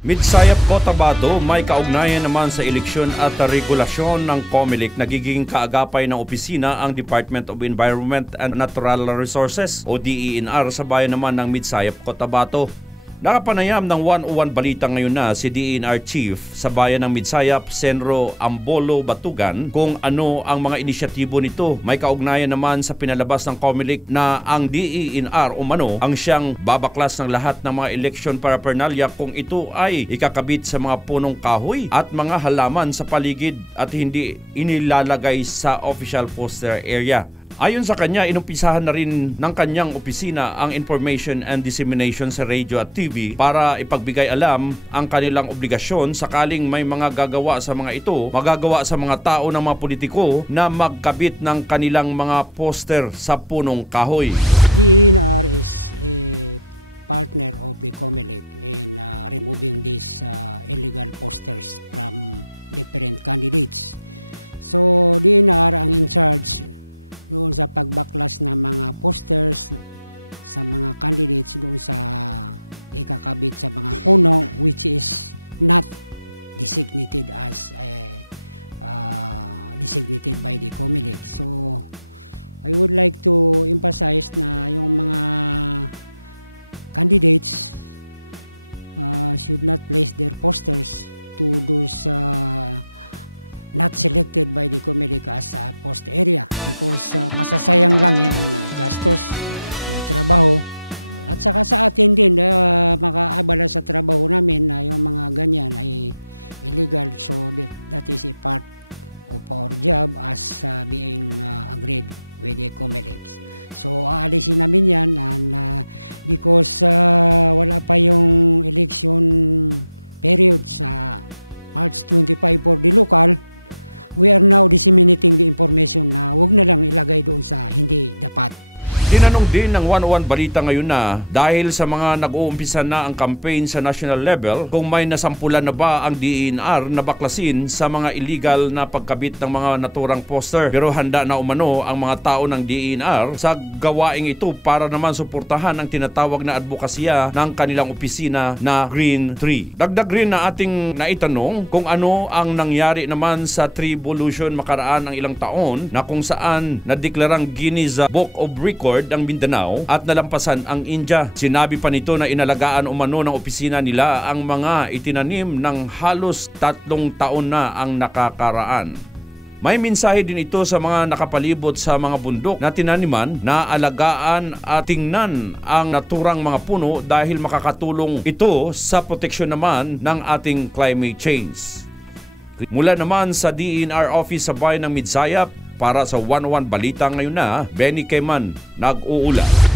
Midsayap Cotabato may kaugnayan naman sa eleksyon at regulasyon ng COMELEC. Nagiging kaagapay ng opisina ang Department of Environment and Natural Resources o DENR sa bayan naman ng Midsayap Cotabato. Nakapanayam ng 101 Balita ngayon na si DENR Chief sa bayan ng Midsayap, Senro Ambolo Batugan, kung ano ang mga inisyatibo nito. May kaugnayan naman sa pinalabas ng COMELEC na ang DENR umano ang siyang babaklas ng lahat ng mga election paraphernalia kung ito ay ikakabit sa mga punong kahoy at mga halaman sa paligid at hindi inilalagay sa official poster area. Ayon sa kanya, inumpisahan na rin ng kanyang opisina ang information and dissemination sa radio at TV para ipagbigay alam ang kanilang obligasyon sakaling may mga gagawa sa mga ito, magagawa sa mga tao ng mga politiko na magkabit ng kanilang mga poster sa punong kahoy. DENR is a partner of the COMELEC in removing these illegal posters from different candidates. So DENR ang in charge doon sa pagbaklas ng mga posters sa mga candidates doon sa ikakabit sa mga puno which is not designated as designated by the COMELEC. So I would like to emphasize na yung mga candidates should not place their posters to those not selected by the COMELEC as a post area because masasayang lang yung gastos, yung trabaho. At saka sa atin din, makaabala sa trabaho namin na yung mga ganyan ay illegal. So that is a part of our job as being agreed with the COMELEC. So aalisin namin yan and, because wala pa yung election period sa March 25 for the local, we are now disseminating the information na wag na lang ilagay doon sa hindi dapat. Tinanong din ng 101 Balita ngayon na dahil sa mga nag-uumpisa na ang campaign sa national level, kung may nasampulan na ba ang DENR na baklasin sa mga illegal na pagkabit ng mga naturang poster. Pero handa na umano ang mga tao ng DENR sa gawaing ito para naman suportahan ang tinatawag na advokasya ng kanilang opisina na Green Tree. Dagdag rin na ating naitanong kung ano ang nangyari naman sa Treevolution makaraan ng ilang taon na kung saan nadeklarang Guinness Book of Record ang Mindanao at nalampasan ang India. Sinabi pa nito na inalagaan umano ng opisina nila ang mga itinanim ng halos 3 taon na ang nakakaraan. May mensahe din ito sa mga nakapalibot sa mga bundok na tinaniman na alagaan at tingnan ang naturang mga puno dahil makakatulong ito sa proteksyon naman ng ating climate change. Mula naman sa DENR office sa bayan ng Midsayap, para sa 101 Balita ngayon na, Benny Keman nag-uula.